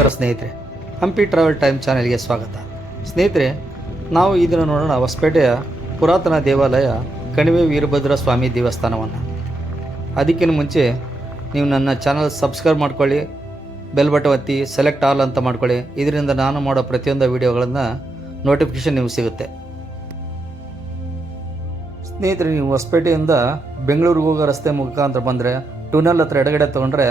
ನಮಸ್ಕಾರ ಸ್ನೇಹಿತರೆ, Hampi travel time ಚಾನೆಲ್ಗೆ ಸ್ವಾಗತ. ಸ್ನೇಹಿತರೆ, ನಾವು ಇದನ್ನು ನೋಡೋಣ ಹೊಸಪೇಟೆಯ ಪುರಾತನ ದೇವಾಲಯ ಕಣಿವೆ ವೀರಭದ್ರ ಸ್ವಾಮಿ ದೇವಸ್ಥಾನವನ್ನು. ಅದಕ್ಕಿಂತ ಮುಂಚೆ ನೀವು ನನ್ನ ಚಾನಲ್ ಸಬ್ಸ್ಕ್ರೈಬ್ ಮಾಡ್ಕೊಳ್ಳಿ, ಬೆಲ್ ಬಟನ್ ಒತ್ತಿ ಸೆಲೆಕ್ಟ್ ಆಲ್ ಅಂತ ಮಾಡ್ಕೊಳ್ಳಿ. ಇದರಿಂದ ನಾನು ಮಾಡೋ ಪ್ರತಿಯೊಂದು ವಿಡಿಯೋಗಳನ್ನು ನೋಟಿಫಿಕೇಷನ್ ನಿಮಗೆ ಸಿಗುತ್ತೆ. ಸ್ನೇಹಿತರೆ, ನೀವು ಹೊಸಪೇಟೆಯಿಂದ ಬೆಂಗಳೂರಿಗೆ ಹೋಗೋ ರಸ್ತೆ ಮುಖಾಂತರ ಬಂದರೆ ಟುನಲ್ ಹತ್ರ ಎಡಗಡೆ ತೊಗೊಂಡ್ರೆ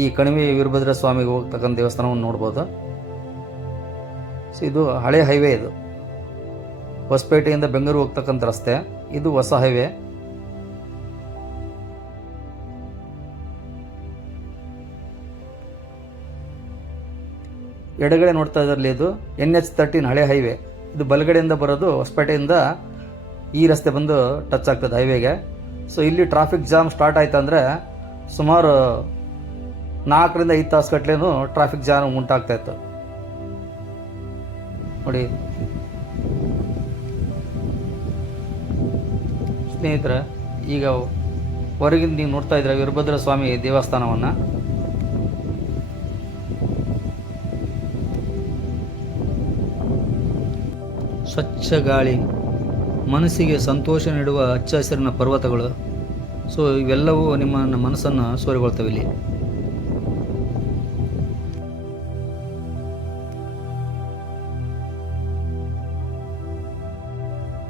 ಈ ಕಣಿವೆ ವೀರಭದ್ರ ಸ್ವಾಮಿಗೆ ಹೋಗ್ತಕ್ಕಂಥ ದೇವಸ್ಥಾನವನ್ನು ನೋಡ್ಬೋದು. ಇದು ಹಳೆ ಹೈವೇ. ಇದು ಹೊಸಪೇಟೆಯಿಂದ ಬೆಂಗಳೂರು ಹೋಗ್ತಕ್ಕಂಥ ರಸ್ತೆ. ಇದು ಹೊಸ ಹೈವೇ. ಎಡಗಡೆ ನೋಡ್ತಾ ಇದ್ರಲ್ಲಿ ಇದು NH13 ಹಳೆ ಹೈವೇ. ಇದು ಬಲಗಡೆಯಿಂದ ಬರೋದು ಹೊಸಪೇಟೆಯಿಂದ ಈ ರಸ್ತೆ ಬಂದು ಟಚ್ ಆಗ್ತದೆ ಹೈವೇಗೆ. ಸೊ ಇಲ್ಲಿ ಟ್ರಾಫಿಕ್ ಜಾಮ್ ಸ್ಟಾರ್ಟ್ ಆಯ್ತಂದರೆ ಸುಮಾರು 4 ರಿಂದ 5 ತಾಸು ಗಟ್ಟಲೆನೂ ಟ್ರಾಫಿಕ್ ಜಾಮ್ ಉಂಟಾಗ್ತಾ ಇತ್ತು ನೋಡಿ. ಸ್ನೇಹಿತರೆ, ಈಗ ಹೊರಗಿಂದ ನೀವು ನೋಡ್ತಾ ಇದ್ರೆ ವೀರಭದ್ರ ಸ್ವಾಮಿ ದೇವಸ್ಥಾನವನ್ನು. ಸ್ವಚ್ಛ ಗಾಳಿ, ಮನಸ್ಸಿಗೆ ಸಂತೋಷ ನೀಡುವ ಹಚ್ಚ ಹಸಿರಿನ ಪರ್ವತಗಳು. ಸೊ ಇವೆಲ್ಲವೂ ನಿಮ್ಮ ಮನಸ್ಸನ್ನು ಸೂರೆಗೊಳ್ತವೆ ಇಲ್ಲಿ.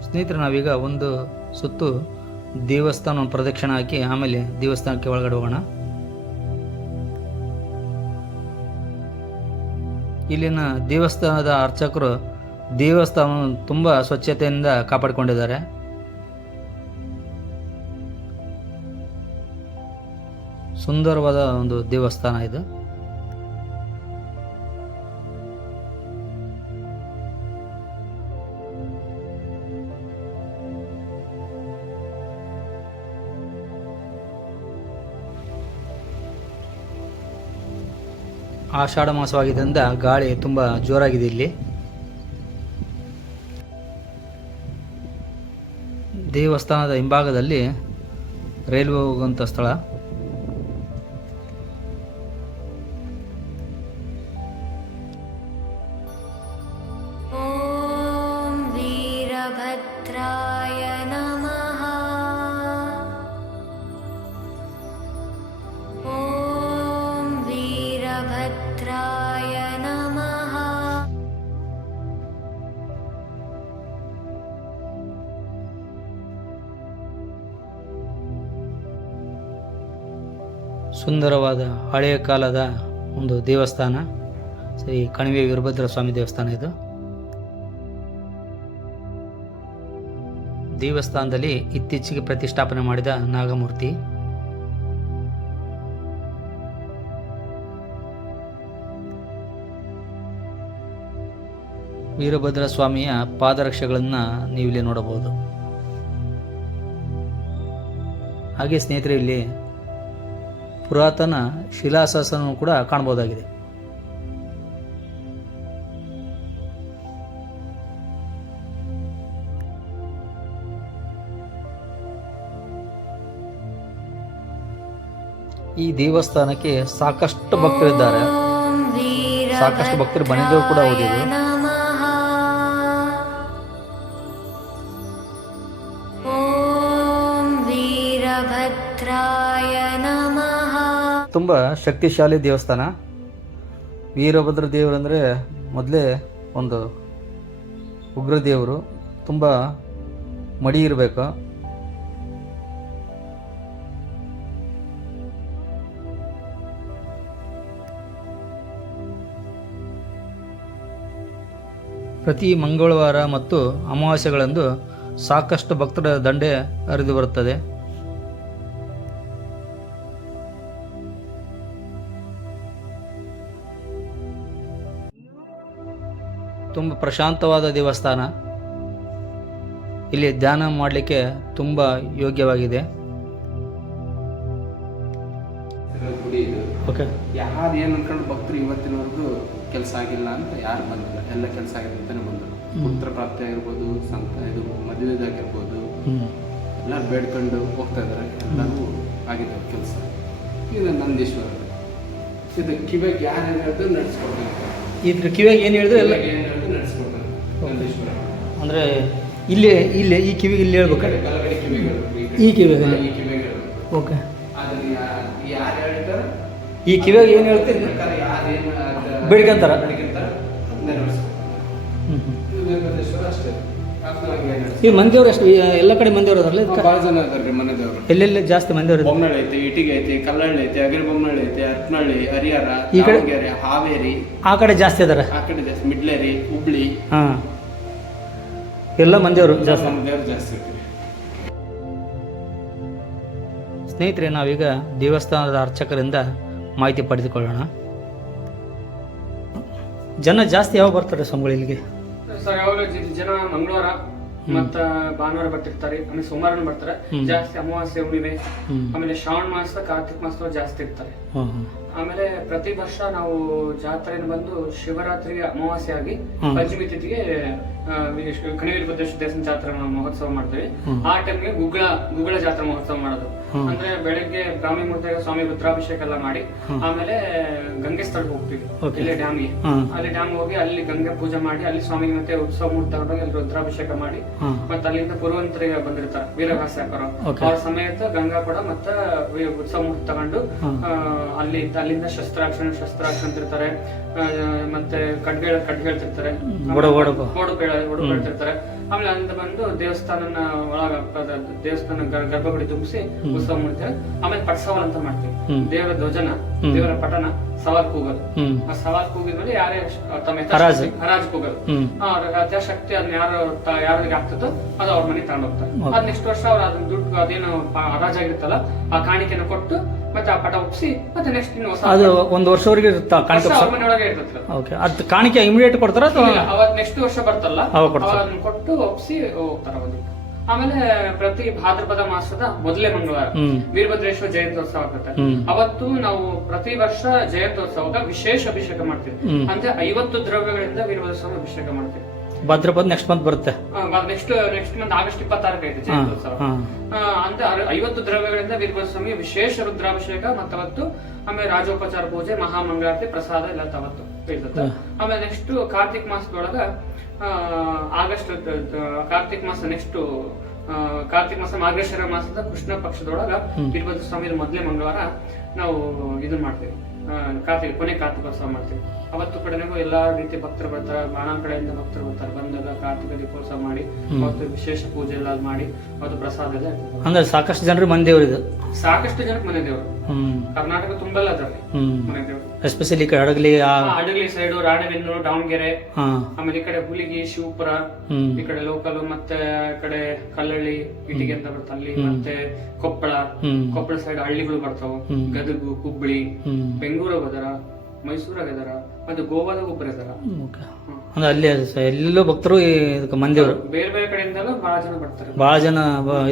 ಸ್ನೇಹಿತರೆ, ನಾವೀಗ ಒಂದು ಸುತ್ತು ದೇವಸ್ಥಾನವನ್ನು ಪ್ರದಕ್ಷಿಣೆ ಹಾಕಿ ಆಮೇಲೆ ದೇವಸ್ಥಾನಕ್ಕೆ ಒಳಗಡೆ ಹೋಗೋಣ. ಇಲ್ಲಿನ ದೇವಸ್ಥಾನದ ಅರ್ಚಕರು ದೇವಸ್ಥಾನವನ್ನು ತುಂಬ ಸ್ವಚ್ಛತೆಯಿಂದ ಕಾಪಾಡಿಕೊಂಡಿದ್ದಾರೆ. ಸುಂದರವಾದ ಒಂದು ದೇವಸ್ಥಾನ ಇದು. ಆಷಾಢ ಮಾಸವಾಗಿದ್ದರಿಂದ ಗಾಳಿ ತುಂಬ ಜೋರಾಗಿದೆ ಇಲ್ಲಿ. ದೇವಸ್ಥಾನದ ಹಿಂಭಾಗದಲ್ಲಿ ರೈಲ್ವೆ ಹೋಗುವಂಥ ಸ್ಥಳ. ಓಂ ವೀರಭದ್ರಾಯ ನಮಃ. ಓಂ ವೀರಭದ್ರಾಯ ನಮಃ. ಸುಂದರವಾದ ಹಳೆಯ ಕಾಲದ ಒಂದು ದೇವಸ್ಥಾನ, ಶ್ರೀ ಕಣಿವೆ ವೀರಭದ್ರ ಸ್ವಾಮಿ ದೇವಸ್ಥಾನ ಇದು. ದೇವಸ್ಥಾನದಲ್ಲಿ ಇತ್ತೀಚೆಗೆ ಪ್ರತಿಷ್ಠಾಪನೆ ಮಾಡಿದ ನಾಗಮೂರ್ತಿ. ವೀರಭದ್ರ ಸ್ವಾಮಿಯ ಪಾದರಕ್ಷೆಗಳನ್ನು ನೀವಿಲ್ಲಿ ನೋಡಬಹುದು. ಹಾಗೆ ಸ್ನೇಹಿತರೆ, ಇಲ್ಲಿ ಪುರಾತನ ಶಿಲಾಶಾಸನವನ್ನು ಕೂಡ ಕಾಣಬಹುದಾಗಿದೆ. ಈ ದೇವಸ್ಥಾನಕ್ಕೆ ಸಾಕಷ್ಟು ಭಕ್ತರಿದ್ದಾರೆ. ಸಾಕಷ್ಟು ಭಕ್ತರು ಬಂದಿದ್ದರೂ ಕೂಡ ಹೋಗಿದ್ರು. ತುಂಬ ಶಕ್ತಿಶಾಲಿ ದೇವಸ್ಥಾನ. ವೀರಭದ್ರ ದೇವರಂದರೆ ಮೊದಲೇ ಒಂದು ಉಗ್ರ ದೇವರು, ತುಂಬ ಮಡಿ ಇರಬೇಕು. ಪ್ರತಿ ಮಂಗಳವಾರ ಮತ್ತು ಅಮಾವಾಸ್ಯೆಗಳಂದು ಸಾಕಷ್ಟು ಭಕ್ತರ ದಂಡೆ ಹರಿದು ಬರುತ್ತದೆ. ತುಂಬ ಪ್ರಶಾಂತವಾದ ದೇವಸ್ಥಾನ. ಇಲ್ಲಿ ಧ್ಯಾನ ಮಾಡಲಿಕ್ಕೆ ತುಂಬ ಯೋಗ್ಯವಾಗಿದೆ. ಓಕೆ, ಯಾರು ಏನು ಅನ್ಕೊಂಡು ಭಕ್ತರು ಇವತ್ತಿನವರೆಗೂ ಕೆಲಸ ಆಗಿಲ್ಲ ಅಂತ ಯಾರು ಬಂದಿಲ್ಲ. ಎಲ್ಲ ಕೆಲಸ ಆಗಿದೆ ಅಂತಾನೆ ಬಂದರು. ಪುತ್ರ ಪ್ರಾಪ್ತಿ ಆಗಿರ್ಬೋದು, ಇದು ಮದುವೆದಾಗಿರ್ಬೋದು, ಎಲ್ಲರೂ ಬೇಡ್ಕೊಂಡು ಹೋಗ್ತಾ ಇದ್ದಾರೆ. ಎಲ್ಲರೂ ಆಗಿದೆ ಕೆಲಸ. ಇದು ನಂದೀಶ್ವರ ಇದು ಕಿವಿಗೆ ಯಾರು ಏನಾದ್ರು ನಡೆಸ್ಕೊಡ್ತಾನೆ. ಇದ್ರ ಕಿವಿಯಾಗ ಏನು ಹೇಳಿದ್ರು ಎಲ್ಲ ಏನು ಹೇಳಿದ್ರು ನಡೆಸ್ಕೊಡ್ತಾನೆ ನಂದೀಶ್ವರ. ಅಂದರೆ ಇಲ್ಲೇ ಈ ಕಿವಿಗೆ ಇಲ್ಲಿ ಹೇಳ್ಬೇಕಾರೆ ಕೆಳಗಡೆ ಕಿವಿಗಳು ಈ ಕಿವಿಗೆ ಈ ಕಿವಿಗಳು. ಓಕೆ. ಅದನ್ನ ಯಾರು ಹೇಳ್ತಾರೆ ಈ ಕಿವಿಯಾಗ ಏನು ಹೇಳ್ತೀರಿ ಯಾರೇನು ಬೇಡ್ಕೊಂತಾರ ನೆರವೇರಿಸ್ಕೊಡ್ತಾರೆ. ಇದು ವೀರಭದ್ರೇಶ್ವರ ಅಷ್ಟೇ. ಅದನ್ನ ಹಂಗೆ ನಡೆಸ್ತಾರೆ. ಈ ಮಂದಿಯವ್ರು ಎಷ್ಟು ಎಲ್ಲ ಕಡೆ ಮಂದಿಯವ್ರು ಅದಾರಲ್ಲ ಇದಕ್ಕೆ? ಭಾಳ ಜನ ಅದಾರ್ರಿ ಮನೆದೇವರು. ಎಲ್ಲೆಲ್ಲಿ ಜಾಸ್ತಿ ಮಂದಿಯವ್ರು ಇದ್ದಾರೆ? ಬೊಮ್ಮನಹಳ್ಳಿ ಐತಿ, ಇಟಿಗೆ ಐತಿ, ಕಲ್ಲಹಳ್ಳಿ ಐತಿ, ಅಗಿರಬೊಮ್ಮನಹಳ್ಳಿ ಐತಿ, ಹರಪನಹಳ್ಳಿ, ಹರಿಹರ, ಈ ಕಡೆ? ದಾವಣಗೆರೆ, ಹಾವೇರಿ, ಆ ಕಡೆ ಜಾಸ್ತಿ ಅದಾರ? ಆ ಕಡೆ ಜಾಸ್ತಿ, ಮಿಡ್ಲೇರಿ, ಹುಬ್ಳಿ, ಹಾಂ, ಎಲ್ಲ ಮಂದಿಯವರು ಜಾಸ್ತಿ. ನಮ್ಮ ದೇವ್ರು ಜಾಸ್ತಿ ಇರ್ತೀವಿ. ಸ್ನೇಹಿತರೆ, ನಾವೀಗ ದೇವಸ್ಥಾನದ ಅರ್ಚಕರಿಂದ ಮಾಹಿತಿ ಪಡೆದುಕೊಳ್ಳೋಣ. ಜನ ಜಾಸ್ತಿ ಯಾವಾಗ ಬರ್ತಾರೆ ಸ್ವಾಮಿಗಳು ಇಲ್ಲಿಗೆ? ಸರ್ ಯಾವಾಗ ಜನ ಮಂಗಳವಾರ ಮತ್ತ ಭಾನುವಾರ ಬರ್ತಿರ್ತಾರೆ, ಆಮೇಲೆ ಸೋಮವಾರ ಬರ್ತಾರೆ ಜಾಸ್ತಿ. ಅಮಾವಾಸ್ಯೆ, ಹುಣ್ಣಿಮೆ, ಆಮೇಲೆ ಶ್ರಾವಣ ಮಾಸ, ಕಾರ್ತಿಕ ಮಾಸ ಜಾಸ್ತಿ ಇರ್ತಾರೆ. ಆಮೇಲೆ ಪ್ರತಿ ವರ್ಷ ನಾವು ಜಾತ್ರೆಯನ್ನು ಬಂದು ಶಿವರಾತ್ರಿಗೆ ಅಮಾವಾಸ್ಯೆ ಆಗಿ ಪಂಚಮಿ ತಿಥಿಗೆ ಕಣಿವೀರಭದ್ರೇಶ್ವರ ದೇವಸ್ಥಾನ ಜಾತ್ರೆ ಮಹೋತ್ಸವ ಮಾಡ್ತೀವಿ. ಆ ಟೈಮ್ಗೆ ಗುಗ್ಗಳ ಜಾತ್ರೆ ಮಹೋತ್ಸವ ಮಾಡೋದು. ಅಂದ್ರೆ ಬೆಳಗ್ಗೆ ಬ್ರಾಹ್ಮಿ ಮುಹೂರ್ತ ಸ್ವಾಮಿ ರುದ್ರಾಭಿಷೇಕ ಎಲ್ಲ ಮಾಡಿ ಆಮೇಲೆ ಗಂಗೆ ಸ್ಥಳಕ್ಕೆ ಹೋಗ್ತೀವಿ, ಇಲ್ಲೇ ಡ್ಯಾಮ್ಗೆ. ಅಲ್ಲಿ ಡ್ಯಾಮ್ ಹೋಗಿ ಅಲ್ಲಿ ಗಂಗೆ ಪೂಜೆ ಮಾಡಿ ಅಲ್ಲಿ ಸ್ವಾಮಿಗೆ ಮತ್ತೆ ಉತ್ಸವ ಮುಹೂರ್ತ ತಗೊಂಡೋಗಿ ಅಲ್ಲಿ ರುದ್ರಾಭಿಷೇಕ ಮಾಡಿ ಮತ್ತೆ ಅಲ್ಲಿಂದ ಪುರೋಹಿತರಿಗೆ ಬಂದಿರ್ತಾರೆ ವೀರಗಾಸ ಹಾಕೋರು, ಅವ್ರ ಸಮೇತ ಗಂಗಾ ಕೂಡ ಮತ್ತೆ ಉತ್ಸವ ಮುಹೂರ್ತ ತಗೊಂಡು ಅಲ್ಲಿಂದ ಶಸ್ತ್ರಾಕ್ಷ ಅಂತಿರ್ತಾರೆ, ಮತ್ತೆ ಖಡ್ಗ ಹೇಳ್ತಿರ್ತಾರೆ, ಒಡು ಹೇಳ್ತಿರ್ತಾರೆ. ಆಮೇಲೆ ಅಲ್ಲಿಂದ ಬಂದು ದೇವಸ್ಥಾನ ಒಳಗ ದೇವಸ್ಥಾನ ಗರ್ಭಗುಡಿ ತುಂಬಿಸಿ ಉತ್ಸವ ಮಾಡ್ತಾರೆ. ಆಮೇಲೆ ಪಟ್ಸವಾಲ್ ಅಂತ ಮಾಡ್ತೀವಿ. ದೇವರ ಧ್ವಜನ, ದೇವರ ಪಟನ ಸವಾಲ್ ಕೂಗೋದು. ಆ ಸವಾಲ್ ಕೂಗಿದ್ಮೇಲೆ ಯಾರೇ ತಮ್ಮ ಹರಾಜ್ ಕೂಗೋದು. ಯಥಾಶಕ್ತಿ ಅದನ್ನ ಯಾರಿಗೆ ಆಗ್ತದೋ ಅದು ಅವ್ರ ಮನೆ ತಗೊಂಡು ಹೋಗ್ತಾರೆ. ಅದ್ ನೆಕ್ಸ್ಟ್ ವರ್ಷ ಅವ್ರು ಅದನ್ನ ದುಡ್ಡು ಅದೇನು ಹರಾಜ್ ಆಗಿರುತ್ತಲ್ಲ ಆ ಕಾಣಿಕೆನ ಕೊಟ್ಟು ಮತ್ತೆ ಆ ಪಟ ಒಪ್ಸಿ ಮತ್ತೆ ನೆಕ್ಸ್ಟ್ ಇನ್ನು ಅದು ಒಂದು ವರ್ಷವರೆಗೆ ಇರುತ್ತಾ ಕಾಣಿಕೆ? ಮನೆ ಒಳಗೆ ಇರ್ತದೆ ಅದು ಕಾಣಿಕೆ ಇಮಿಡಿಯೇಟ್ ಕೊಡ್ತಾರ ಅಥವಾ ಅವತ್ ನೆಕ್ಸ್ಟ್ ವರ್ಷ ಬರ್ತಲ್ಲ ಅದನ್ನ ಕೊಟ್ಟು ಒಪ್ಸಿ ಹೋಗ್ತಾರ ಒಂದು. ಆಮೇಲೆ ಪ್ರತಿ ಭಾದ್ರಪದ ಮಾಸದ ಮೊದಲೇ ಮಂಗಳವಾರ ವೀರಭದ್ರೇಶ್ವರ ಜಯಂತ್ಯೋತ್ಸವ ಆಗುತ್ತೆ. ಅವತ್ತು ನಾವು ಪ್ರತಿ ವರ್ಷ ಜಯಂತ್ಯೋತ್ಸವದ ವಿಶೇಷ ಅಭಿಷೇಕ ಮಾಡ್ತೀವಿ. ಅಂದ್ರೆ 50 ದ್ರವ್ಯಗಳಿಂದ ವೀರಭದ್ರೇಶ್ವರ ಅಭಿಷೇಕ ಮಾಡ್ತೀವಿ. ಭಾದ್ರಪದ ನೆಕ್ಸ್ಟ್ ಮಂತ್ ಬರುತ್ತೆ. ನೆಕ್ಸ್ಟ್ ಮಂತ್ ಆಗಸ್ಟ್ 26 ಐತೆ ಜಯಂತ್ಯೋತ್ಸವ. ಅಂದ್ರೆ 50 ದ್ರವ್ಯಗಳಿಂದ ವೀರಭದ್ರ ಸ್ವಾಮಿ ವಿಶೇಷ ರುದ್ರಾಭಿಷೇಕ ಮತ್ತು ಅವತ್ತು ಆಮೇಲೆ ರಾಜೋಪಚಾರ ಪೂಜೆ, ಮಹಾಮಂಗಳಾರತಿ, ಪ್ರಸಾದ ಎಲ್ಲ ಅವತ್ತು ಇರ್ತದೆ. ಆಮೇಲೆ ನೆಕ್ಸ್ಟ್ ಕಾರ್ತಿಕ್ ಮಾಸದೊಳಗ ಆಗಸ್ಟ್ ಕಾರ್ತಿಕ್ ಮಾಸ ನೆಕ್ಸ್ಟ್ ಕಾರ್ತಿಕ್ ಮಾಸ ಮಾರ್ಗಶಿರ ಮಾಸದ ಕೃಷ್ಣ ಪಕ್ಷದೊಳಗ ವೀರಭದ್ರ ಸ್ವಾಮಿ ಮೊದಲೇ ಮಂಗಳವಾರ ನಾವು ಇದನ್ನ ಮಾಡ್ತೀವಿ. ಕೊನೆ ಕಾರ್ತಿಕೋತ್ಸವ ಮಾಡ್ತೀವಿ. ಅವತ್ತು ಕಡೆಗೂ ಎಲ್ಲಾ ರೀತಿ ಭಕ್ತರು ಬರ್ತಾರೆ, ನಾನಾ ಕಡೆಯಿಂದ ಭಕ್ತರು ಬರ್ತಾರೆ. ಬಂದೆಲ್ಲ ಕಾರ್ತಿಕ ದೀಪೋತ್ಸವ ಮಾಡಿ ಅವತ್ತು ವಿಶೇಷ ಪೂಜೆ ಎಲ್ಲ ಮಾಡಿ ಅವತ್ತು ಪ್ರಸಾದ ಎಲ್ಲ ಇರ್ತದೆ. ಅಂದ್ರೆ ಸಾಕಷ್ಟು ಜನರು ಮನೆ ದೇವರು ಇದು. ಸಾಕಷ್ಟು ಜನಕ್ಕೆ ಮನೆ ದೇವರು ಕರ್ನಾಟಕ ತುಂಬೆಲ್ಲ ಅದಾವೆ ಮನೆ ದೇವರು. ಎಸ್ಪೆಷಲಿ ಹಡಗಲಿ ಸೈಡ್, ರಾಣೆಬೆನ್ನೂರು, ದಾವಣಗೆರೆ, ಆಮೇಲೆ ಈ ಕಡೆ ಹುಲಿಗಿ, ಶಿವಪುರ, ಈ ಕಡೆ ಲೋಕಲ್, ಮತ್ತೆ ಈ ಕಡೆ ಕಲ್ಲಳ್ಳಿ, ಇಟಿಗೆ ಅಂತ ಬರ್ತಾವ ಅಲ್ಲಿ, ಮತ್ತೆ ಕೊಪ್ಪಳ ಸೈಡ್ ಹಳ್ಳಿಗಳು ಬರ್ತಾವ. ಗದಗು, ಹುಬ್ಬಳ್ಳಿ, ಬೆಂಗಳೂರಾಗ ಅದಾರ, ಮೈಸೂರಾಗ ಅದಾರ, ಮತ್ತೆ ಗೋವಾದಾಗ ಒಬ್ಬರು ಅದಾರ. ಅಂದ್ರೆ ಅಲ್ಲಿ ಎಲ್ಲೆಲ್ಲೋ ಭಕ್ತರು ಇದಕ್ಕೆ ಮಂದೇವ್ರು ಬೇರೆ ಬೇರೆ ಕಡೆಯಿಂದಲೂ ಬಹಳ ಜನ ಬರ್ತಾರೆ. ಬಹಳ ಜನ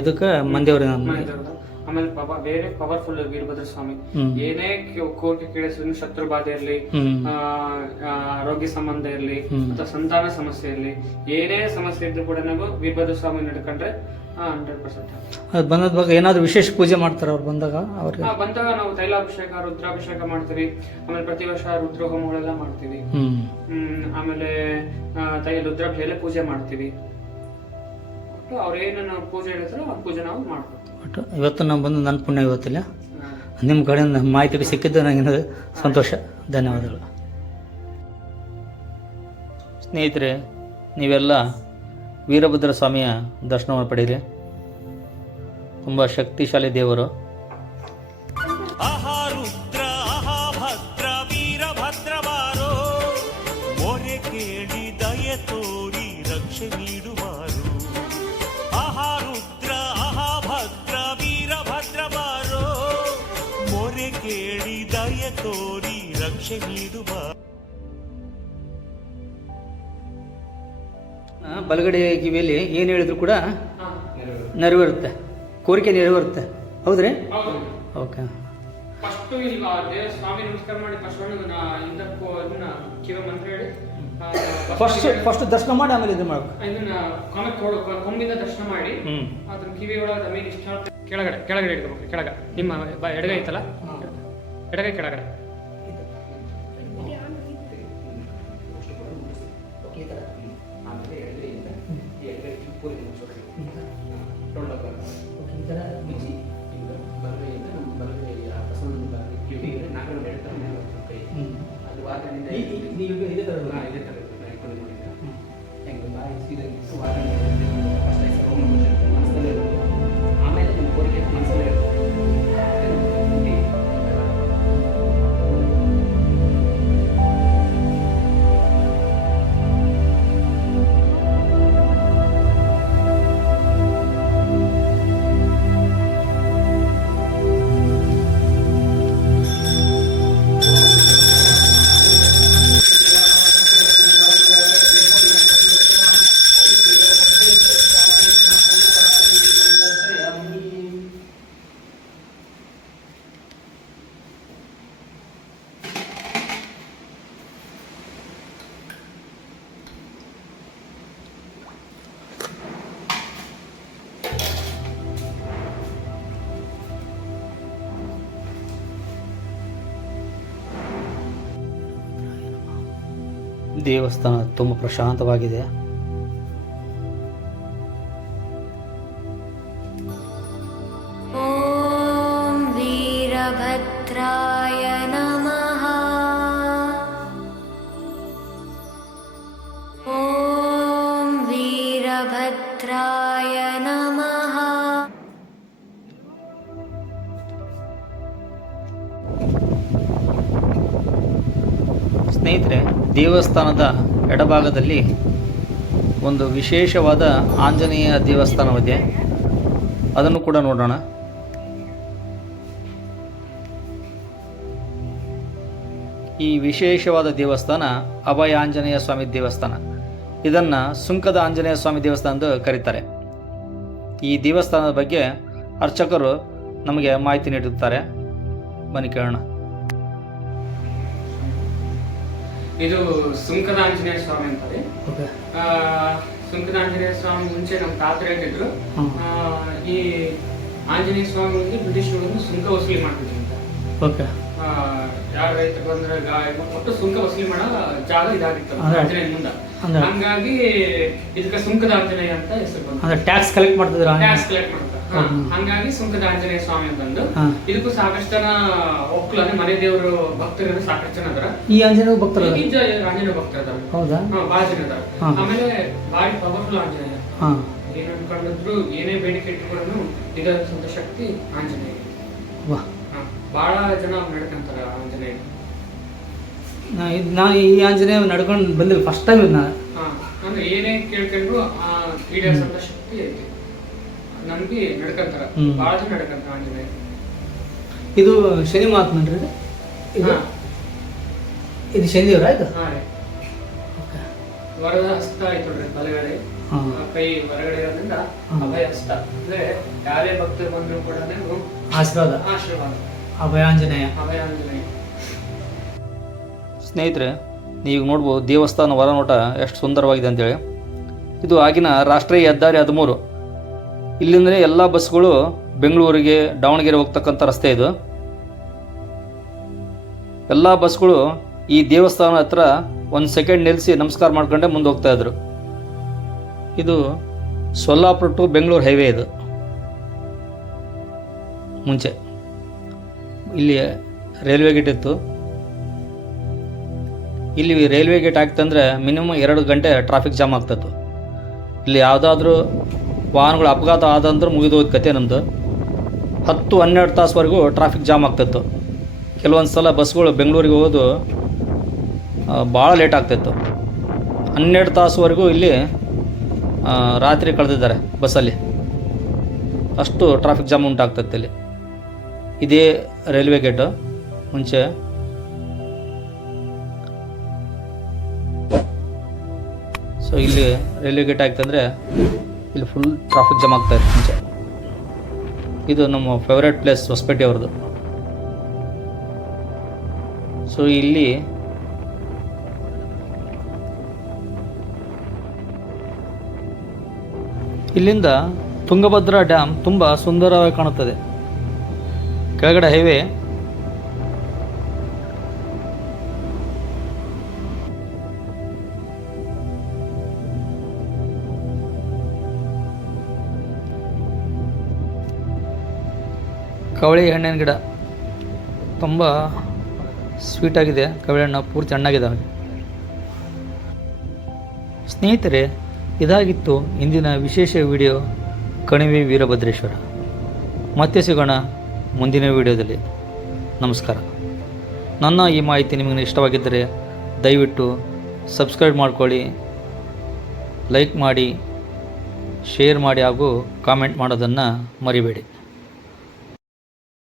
ಇದಕ್ಕೆ ಮಂದೇವ್ರ. ಆಮೇಲೆ ಬೇರೆ ಪವರ್ಫುಲ್ ವೀರಭದ್ರ ಸ್ವಾಮಿ. ಏನೇ ಕೋಟಿ ಕೇಳಿಸಿದ್ರು, ಶತ್ರು ಬಾಧೆ ಇರ್ಲಿ, ಆರೋಗ್ಯ ಸಂಬಂಧ ಇರ್ಲಿ, ಅಥವಾ ಸಂತಾನ ಸಮಸ್ಯೆ ಇರ್ಲಿ, ಏನೇ ಸಮಸ್ಯೆ ಇದ್ರು ಕೂಡ ನಾವು ವೀರಭದ್ರ ಸ್ವಾಮಿ ನಡ್ಕೊಂಡ್ರೆ 100%. ಬಂದದ ಬಗ್ಗೆ ಏನಾದ್ರು ವಿಶೇಷ ಪೂಜೆ ಮಾಡ್ತಾರ ಅವ್ರು ಬಂದಾಗ? ಬಂದಾಗ ನಾವು ತೈಲಾಭಿಷೇಕ, ರುದ್ರಾಭಿಷೇಕ ಮಾಡ್ತೀವಿ. ಆಮೇಲೆ ಪ್ರತಿ ವರ್ಷ ರುದ್ರ ಹೋಮಗಳೆಲ್ಲ ಮಾಡ್ತೀವಿ. ಆಮೇಲೆ ರುದ್ರಾಭಿಷೇಕ ಪೂಜೆ ಮಾಡ್ತೀವಿ. ಅವ್ರೇನು ಪೂಜೆ ಹೇಳ್ತಾರೋ ಆ ಪೂಜೆ ನಾವು ಮಾಡ್ತೀವಿ. ಇವತ್ತು ನಾವು ಬಂದು ನನ್ನ ಪುಣ್ಯ ಇವತ್ತಿಲ್ಲ, ನಿಮ್ಮ ಕಡೆಯಿಂದ ಮಾಹಿತಿ ಸಿಕ್ಕಿದ್ದು ನನಗೆ ಸಂತೋಷ. ಧನ್ಯವಾದಗಳು ಸ್ನೇಹಿತರೆ. ನೀವೆಲ್ಲ ವೀರಭದ್ರ ಸ್ವಾಮಿಯ ದರ್ಶನವನ್ನು ಪಡೀರಿ. ತುಂಬ ಶಕ್ತಿಶಾಲಿ ದೇವರು. ರುದ್ರ ಭದ್ರ ವೀರಭದ್ರ ಬಾರೋ, ಮೊರೆ ಕೇಳಿ ದಯ ತೋರಿ ರಕ್ಷೆ ನೀಡುವಾರು. ರುದ್ರ ಭದ್ರ ವೀರಭದ್ರ ಬಾರೋ, ಮೊರೆ ಕೇಳಿ ದಯ ತೋರಿ ರಕ್ಷೆ ನೀಡುವಾರು. ಬಲಗಡೆ ಕಿವಿಯಲ್ಲಿ ಏನು ಹೇಳಿದ್ರು ಕೂಡ ನೆರವೇರುತ್ತೆ, ಕೋರಿಕೆ ನೆರವೇರುತ್ತೆ. ಹೌದ್ರಿ? ಓಕೆ. ಫಸ್ಟ್ ಇಲ್ಲಿ ಸ್ವಾಮಿ ನಮಸ್ಕಾರ ಮಾಡಿ ಕಿವಿ ಮಂತ್ರ ಹೇಳಿ ಫಸ್ಟ್ ದರ್ಶನ ಮಾಡಿ ಆಮೇಲೆ ಇದು ಮಾಡ್ಬೇಕು. ಇದನ್ನ ಕೊಂಬಿಂದ ದರ್ಶನ ಮಾಡಿ ಅದ್ರ ಕಿವಿ ಒಳಗೆ ಮೇಲೆ ಇಷ್ಟ ಕೆಳಗಡೆ ಇಟ್ಕೋಬೇಕು. ಕೆಳಗ ನಿಮ್ಮ ಎಡಗೈ ಐತಲ್ಲ, ಎಡಗೈ ಕೆಳಗಡೆ ದೇವಸ್ಥಾನ ತುಂಬ ಪ್ರಶಾಂತವಾಗಿದೆ. ॐ वीरभद्राय नमः। ॐ वीरभद्राय नमः। ಸ್ನೇಹಿತರೆ, ದೇವಸ್ಥಾನದ ಎಡಭಾಗದಲ್ಲಿ ಒಂದು ವಿಶೇಷವಾದ ಆಂಜನೇಯ ದೇವಸ್ಥಾನವಿದೆ, ಅದನ್ನು ಕೂಡ ನೋಡೋಣ. ಈ ವಿಶೇಷವಾದ ದೇವಸ್ಥಾನ ಅಭಯ ಆಂಜನೇಯ ಸ್ವಾಮಿ ದೇವಸ್ಥಾನ. ಇದನ್ನು ಸುಂಕದ ಆಂಜನೇಯ ಸ್ವಾಮಿ ದೇವಸ್ಥಾನ ಎಂದು ಕರೀತಾರೆ. ಈ ದೇವಸ್ಥಾನದ ಬಗ್ಗೆ ಅರ್ಚಕರು ನಮಗೆ ಮಾಹಿತಿ ನೀಡುತ್ತಾರೆ, ಬನ್ನಿ ಕೇಳೋಣ. ಇದು ಸುಂಕದ ಆಂಜನೇಯ ಸ್ವಾಮಿ ಅಂತಾರೆ. ಸುಂಕದ ಆಂಜನೇಯ ಸ್ವಾಮಿ ಮುಂಚೆ ನಮ್ಮ ತಾತರು ಹೇಳ್ತಿದ್ರು, ಈ ಆಂಜನೇಯ ಸ್ವಾಮಿ ಬ್ರಿಟಿಷ್ ಸುಂಕ ವಸೂಲಿ ಮಾಡ್ತಿದ್ರು ಅಂತ. ಯಾರ ರೈತರು ಬಂದ್ರೆ ಒಟ್ಟು ಸುಂಕ ವಸೂಲಿ ಮಾಡೋ ಜಾಗ ಇದಾಗಿತ್ತು ಆಂಜನೇಯ ಮುಂದೆ. ಹಂಗಾಗಿ ಇದಕ್ಕೆ ಸುಂಕದ ಆಂಜನೇಯ ಅಂತ ಹೆಸರು ಬಂತು. ಟ್ಯಾಕ್ಸ್ ಕಲೆಕ್ಟ್ ಮಾಡ್ತಿದ್ರು. ಟ್ಯಾಕ್ಸ್ ಕಲೆಕ್ಟ್ ಮಾಡ್ತಾರೆ. ಹಂಗಾಗಿ ಸುಂಕದ ಆಂಜನೇಯ ಸ್ವಾಮಿ ಅಂತಂದು ಇದಕ್ಕೂ ಸಾಕಷ್ಟು ಜನ ಒಕ್ಕಲು ಅಂದ್ರೆ ಮನೆ ದೇವರು ಭಕ್ತರು ಸಾಕಷ್ಟು ಜನ ಅದಾರ. ಈ ಆಂಜನೇಯ ಭಕ್ತರು ಆಂಜನೇಯ ಭಕ್ತರು ಅದಾರ. ಹೌದಾ? ಬಾಳ ಜನ ಅದಾರ. ಆಮೇಲೆ ಬಾರಿ ಪವರ್ಫುಲ್ ಆಂಜನೇಯ. ಏನ್ ಅನ್ಕೊಂಡಿದ್ರು ಏನೇ ಬೇಡಿಕೆ ಇಟ್ಟುಕೊಂಡು ಈಡೇರಿಸುವಂತ ಶಕ್ತಿ ಆಂಜನೇಯ. ಬಹಳ ಜನ ನಡ್ಕೊಂತಾರ ಆಂಜನೇಯ. ನಾನು ಈ ಆಂಜನೇಯ ನಡ್ಕೊಂಡು ಬಂದಿಲ್ಲ, ಫಸ್ಟ್ ಟೈಮ್ ಅಂದ್ರೆ ಏನೇ ಕೇಳ್ಕೊಂಡ್ರು ಈಡೇರಿಸುವಂತ ಶಕ್ತಿ ಐತಿ. ನನ್ಗೆ ನಡ್ಕೊಂತಾರ, ಬಹಳ ಜನ ನಡ್ಕೊಂತಾರ ಆಂಜನೇಯ. ಇದು ಶನಿ ಮಹಾತ್ಮನ್ರಿ? ಇದು ಶನಿ ದೇವ್ರ? ಆಯ್ತು. ವರದ ಹಸ್ತ ಆಯ್ತು ನೋಡ್ರಿ, ಬಲಗಡೆ ಕೈ ಹೊರಗಡೆ ಇರೋದ್ರಿಂದ ಅಭಯ ಹಸ್ತ. ಅಂದ್ರೆ ಯಾರೇ ಭಕ್ತರು ಬಂದ್ರು ಕೂಡ ಆಶೀರ್ವಾದ ಅಭಯ ಆಂಜನೇಯ. ಅಭಯ ಆಂಜನೇಯ. ಸ್ನೇಹಿತರೆ, ನೀವು ನೋಡ್ಬೋದು ದೇವಸ್ಥಾನ ಹೊರನೋಟ ಎಷ್ಟು ಸುಂದರವಾಗಿದೆ ಅಂತೇಳಿ. ಇದು ಆಗಿನ ರಾಷ್ಟ್ರೀಯ ಹೆದ್ದಾರಿ 13. ಇಲ್ಲಿಂದಲೇ ಎಲ್ಲ ಬಸ್ಗಳು ಬೆಂಗಳೂರಿಗೆ ದಾವಣಗೆರೆ ಹೋಗ್ತಕ್ಕಂಥ ರಸ್ತೆ ಇದು. ಎಲ್ಲ ಬಸ್ಗಳು ಈ ದೇವಸ್ಥಾನ ಹತ್ರ ಒಂದು ಸೆಕೆಂಡ್ ನಿಲ್ಲಿಸಿ ನಮಸ್ಕಾರ ಮಾಡ್ಕೊಂಡೆ ಮುಂದೆ ಹೋಗ್ತಾಯಿದ್ರು. ಇದು ಸೊಲ್ಲಾಪುರ ಟು ಬೆಂಗಳೂರು ಹೈವೇ. ಇದು ಮುಂಚೆ ಇಲ್ಲಿ ರೈಲ್ವೆ ಗೇಟ್ ಇತ್ತು. ಇಲ್ಲಿ ರೈಲ್ವೆ ಗೇಟ್ ಆಗ್ತಂದ್ರೆ ಮಿನಿಮಮ್ 2 ಗಂಟೆ ಟ್ರಾಫಿಕ್ ಜಾಮ್ ಆಗ್ತಿತ್ತು. ಇಲ್ಲಿ ಯಾವುದಾದ್ರೂ ವಾಹನಗಳು ಅಪಘಾತ ಆದಂದ್ರೆ ಮುಗಿದೋದ ಕತೆ ನಮ್ಮದು. 10-12 ತಾಸುವರೆಗೂ ಟ್ರಾಫಿಕ್ ಜಾಮ್ ಆಗ್ತಿತ್ತು. ಕೆಲವೊಂದು ಸಲ ಬಸ್ಗಳು ಬೆಂಗಳೂರಿಗೆ ಹೋಗೋದು ಭಾಳ ಲೇಟ್ ಆಗ್ತಿತ್ತು. 12 ತಾಸುವರೆಗೂ ಇಲ್ಲಿ ರಾತ್ರಿ ಕಳೆದಿದ್ದಾರೆ ಬಸ್ಸಲ್ಲಿ, ಅಷ್ಟು ಟ್ರಾಫಿಕ್ ಜಾಮ್ ಉಂಟಾಗ್ತೈತೆ ಇಲ್ಲಿ. ಇದೇ ರೈಲ್ವೆ ಗೇಟು ಮುಂಚೆ. ಸೊ ಇಲ್ಲಿ ರೈಲ್ವೆ ಗೇಟ್ ಆಗ್ತಂದರೆ ಇಲ್ಲಿ ಫುಲ್ ಟ್ರಾಫಿಕ್ ಜಾಮ್ ಆಗ್ತಾಯಿತ್ತು ಮುಂಚೆ. ಇದು ನಮ್ಮ ಫೇವ್ರೇಟ್ ಪ್ಲೇಸ್ ಹೊಸಪೇಟೆ ಅವ್ರದ್ದು. ಸೊ ಇಲ್ಲಿ ಇಲ್ಲಿಂದ ತುಂಗಭದ್ರಾ ಡ್ಯಾಮ್ ತುಂಬ ಸುಂದರವಾಗಿ ಕಾಣುತ್ತದೆ. ಕೆಳಗಡೆ ಹೈವೇ. ಕವಳಿ ಹಣ್ಣಿನ ಗಿಡ ತುಂಬ ಸ್ವೀಟಾಗಿದೆ. ಕವಳಿ ಹಣ್ಣು ಪೂರ್ತಿ ಹಣ್ಣಾಗಿದ್ದಾವೆ. ಸ್ನೇಹಿತರೆ, ಇದಾಗಿತ್ತು ಇಂದಿನ ವಿಶೇಷ ವಿಡಿಯೋ ಕಣಿವೆ ವೀರಭದ್ರೇಶ್ವರ. ಮತ್ತೆ ಸಿಗೋಣ ಮುಂದಿನ ವಿಡಿಯೋದಲ್ಲಿ. ನಮಸ್ಕಾರ. ನನ್ನ ಈ ಮಾಹಿತಿ ನಿಮಗೆ ಇಷ್ಟವಾಗಿದ್ದರೆ ದಯವಿಟ್ಟು ಸಬ್ಸ್ಕ್ರೈಬ್ ಮಾಡ್ಕೊಳ್ಳಿ, ಲೈಕ್ ಮಾಡಿ, ಶೇರ್ ಮಾಡಿ ಹಾಗೂ ಕಾಮೆಂಟ್ ಮಾಡೋದನ್ನು ಮರಿಬೇಡಿ.